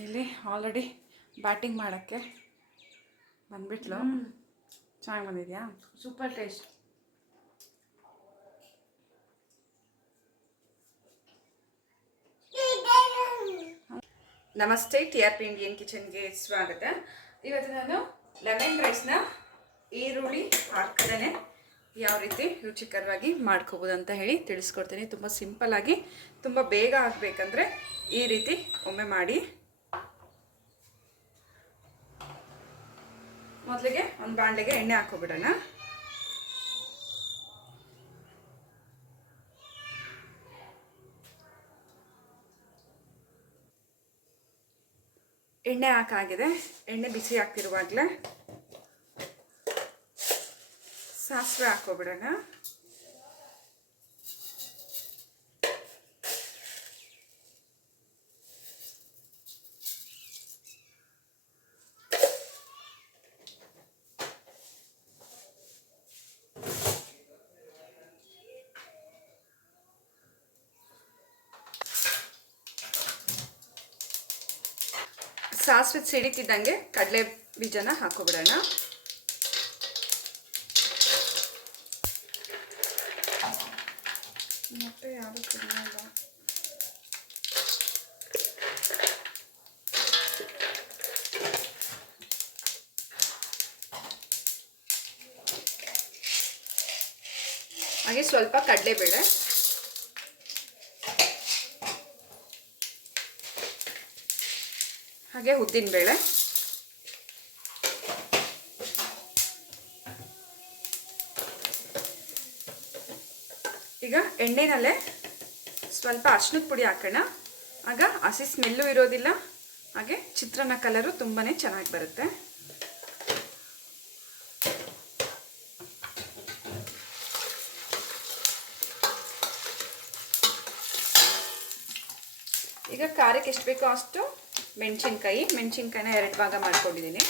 ಇಲ್ಲಿ already batting ಮಾಡೋಕ್ಕೆ ಬಂದ್ಬಿಟ್ಲು. ಚೆನ್ನಾಗಿ ಬಂದಿದೆಯಾ? Super taste. ನಮಸ್ತೆ, TRP ಇಂಡಿಯನ್ ಕಿಚನ್ಗೆ ಸ್ವಾಗತ. ಇವತ್ತು ನಾನು ಲೆಮನ್ ರೈಸ್ನ ಈರುಳ್ಳಿ ಹಾಕದೇ ಯಾವ ರೀತಿ ರುಚಿಕರವಾಗಿ ಮಾಡ್ಕೋಬೋದು ಅಂತ ಹೇಳಿ ತಿಳಿಸ್ಕೊಡ್ತೀನಿ. ತುಂಬ ಸಿಂಪಲ್ಲಾಗಿ ತುಂಬ ಬೇಗ ಆಗಬೇಕಂದ್ರೆ ಈ ರೀತಿ ಒಮ್ಮೆ ಮಾಡಿ. ಮೊದಲಿಗೆ ಒಂದು ಬಾಣಲೆಗೆ ಎಣ್ಣೆ ಹಾಕೋಬಿಡೋಣ. ಎಣ್ಣೆ ಹಾಕಾಗಿದೆ. ಎಣ್ಣೆ ಬಿಸಿ ಆಗ್ತಿರುವಾಗಲೇ ಸಾಸಿವೆ ಹಾಕೋಬಿಡೋಣ. ಸಾಸಿವೆ ಸಿಡಿತಿದ್ದಂಗೆ ಕಡಲೆ ಬೀಜನ ಹಾಕೋಬಿಡೋಣ. ಮತ್ತೆ ಯಾವುದು ತಿನ್ನಲ್ಲ. ಹಾಗೆ ಸ್ವಲ್ಪ ಕಡಲೆಬೇಳೆ, ಹಾಗೆ ಉದ್ದಿನಬೇಳೆ, ಈಗ ಎಣ್ಣೆನಲ್ಲೇ ಸ್ವಲ್ಪ ಅರಿಶಿನದ ಪುಡಿ ಹಾಕೋಣ. ಆಗ ಹಸಿ ಸ್ಮೆಲ್ಲು ಇರೋದಿಲ್ಲ, ಹಾಗೆ ಚಿತ್ರಾನ್ನ ಕಲರು ತುಂಬಾ ಚೆನ್ನಾಗಿ ಬರುತ್ತೆ. ಈಗ ಖಾರಕ್ಕೆ ಎಷ್ಟು ಬೇಕೋ ಅಷ್ಟು ಮೆಣಸಿನ್ಕಾಯಿನ 2 ಭಾಗ ಮಾಡ್ಕೊಂಡಿದ್ದೀನಿ.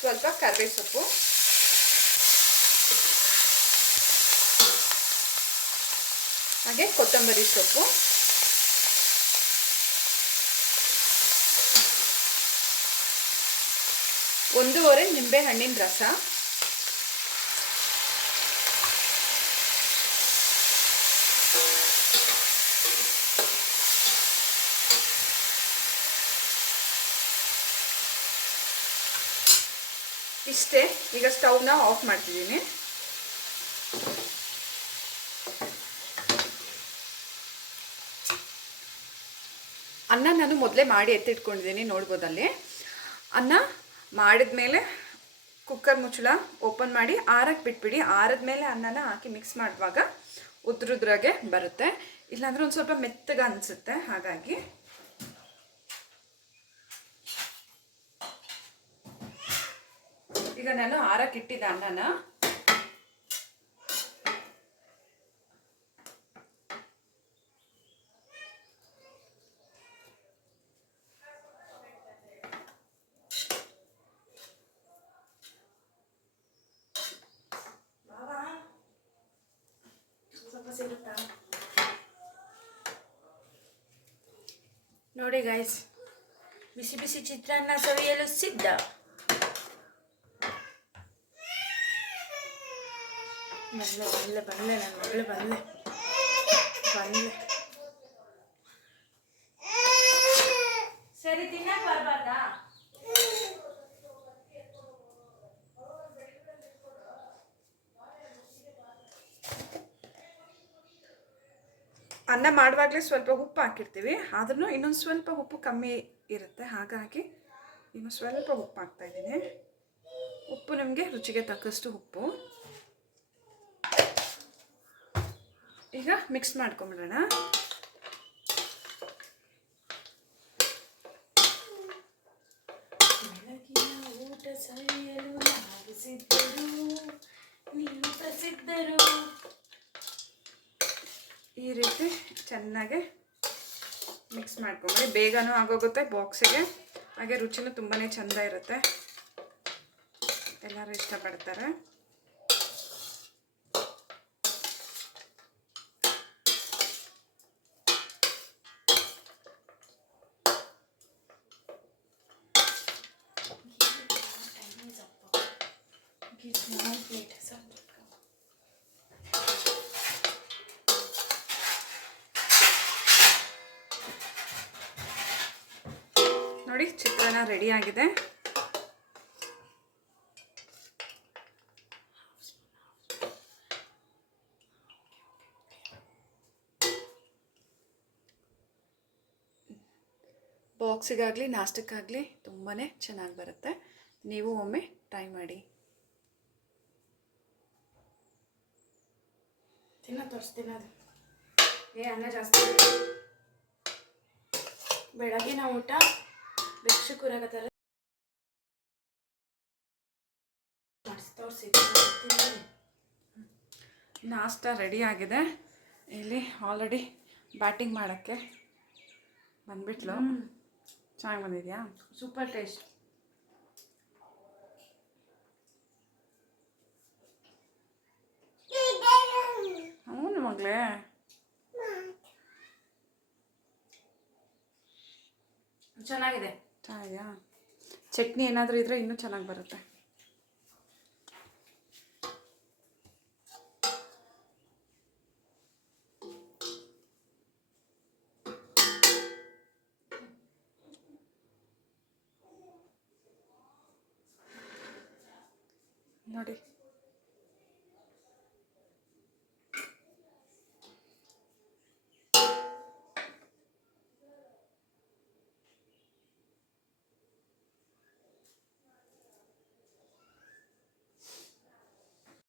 ಸ್ವಲ್ಪ ಕರಿಬೇವು ಸೊಪ್ಪು, ಹಾಗೆ ಕೊತ್ತಂಬರಿ ಸೊಪ್ಪು, ಒಂದೂವರೆ ನಿಂಬೆ ಹಣ್ಣಿನ ರಸ, ಇಷ್ಟೇ. ಈಗ ಸ್ಟವ್ನ ಆಫ್ ಮಾಡ್ತಿದ್ದೀನಿ. ಅನ್ನ ನಾನು ಮೊದಲೇ ಮಾಡಿ ಎತ್ತಿಟ್ಕೊಂಡಿದ್ದೀನಿ, ನೋಡ್ಬೋದಲ್ಲಿ. ಅನ್ನ ಮಾಡಿದ್ಮೇಲೆ ಕುಕ್ಕರ್ ಮುಚ್ಚಳ ಓಪನ್ ಮಾಡಿ ಆರಕ್ಕೆ ಬಿಟ್ಬಿಡಿ. ಆರದ್ಮೇಲೆ ಅನ್ನನ ಹಾಕಿ ಮಿಕ್ಸ್ ಮಾಡುವಾಗ ಉದ್ರುದ್ರಾಗೆ ಬರುತ್ತೆ, ಇಲ್ಲಾಂದ್ರೆ ಒಂದು ಸ್ವಲ್ಪ ಮೆತ್ತಗೆ ಅನಿಸುತ್ತೆ. ಹಾಗಾಗಿ ಈಗ ನಾನು ಆರಕ್ಕೆ ಇಟ್ಟಿದ್ದ ಅನ್ನನ ನೋಡಿ ಗೈಸ್, ಬಿಸಿ ಬಿಸಿ ಚಿತ್ರಾನ್ನ ಸವಿಯಲು ಸಿದ್ಧ. ಬಂದ್ಲೆ ನನ್ನ ಮಗಳು ಬಂದ್ಲೆ. ಸರಿ, ತಿನ್ನಕ್ ಬರ್ಬಾರ್ದಾ? ಅನ್ನ ಮಾಡುವಾಗಲೇ ಸ್ವಲ್ಪ ಉಪ್ಪು ಹಾಕಿರ್ತೀವಿ, ಆದ್ರೂ ಇನ್ನೊಂದು ಸ್ವಲ್ಪ ಉಪ್ಪು ಕಮ್ಮಿ ಇರುತ್ತೆ. ಹಾಗಾಗಿ ಇನ್ನು ಸ್ವಲ್ಪ ಉಪ್ಪು ಹಾಕ್ತಾಯಿದ್ದೀನಿ. ಉಪ್ಪು ನಿಮಗೆ ರುಚಿಗೆ ತಕ್ಕಷ್ಟು ಉಪ್ಪು. ಈಗ ಮಿಕ್ಸ್ ಮಾಡ್ಕೊಂಬಿಡೋಣ. ಊಟ ಸವಿಯಲು ಸಿದ್ಧರು, ನೀವು ಪ್ರಸಿದ್ಧರು. ಈ ರೀತಿ ಚೆನ್ನಾಗಿ ಮಿಕ್ಸ್ ಮಾಡ್ಕೊಂಬಿಡಿ. ಬೇಗನೂ ಆಗೋಗುತ್ತೆ ಬಾಕ್ಸಿಗೆ, ಹಾಗೆ ರುಚಿನೂ ತುಂಬಾ ಚೆಂದ ಇರುತ್ತೆ. ಎಲ್ಲರೂ ಇಷ್ಟಪಡ್ತಾರೆ. की स्मॉल प्लेट है सब रखा। ನೋಡಿ ಚಿತ್ರಾನ್ನ ರೆಡಿ ಆಗಿದೆ. ಬಾಕ್ಸಿಗಾಗಲಿ ನಾಷ್ಟಕ್ಕಾಗಲಿ ತುಂಬಾ ಚೆನ್ನಾಗಿ ಬರುತ್ತೆ. ನೀವು ಒಮ್ಮೆ ಟ್ರೈ ಮಾಡಿ. ತೋರಿಸ್ತೀನಿ ಅದು ಅನ್ನ ಜಾಸ್ತಿ ಬೆಳಗಿನ ಊಟ ಭಿಕ್ಷುಕರಾಗತ್ತಲ್ಲ ತೋರಿಸಿದ್ದೀನಿ. ನಾಷ್ಟ ರೆಡಿ ಆಗಿದೆ. ಇಲ್ಲಿ ಆಲ್ರೆಡಿ ಬ್ಯಾಟಿಂಗ್ ಮಾಡೋಕ್ಕೆ ಬಂದ್ಬಿಟ್ಲು. ಚೆನ್ನಾಗಿ ಬಂದಿದೆಯಾ? Super taste. ಹ್ಞೂ ಮಗಳೇ, ಚೆನ್ನಾಗಿದೆ. ಚೆನ್ನಾಗಿದೆಯಾ? ಚಟ್ನಿ ಏನಾದರೂ ಇದ್ದರೆ ಇನ್ನೂ ಚೆನ್ನಾಗಿ ಬರುತ್ತೆ. ನೋಡಿ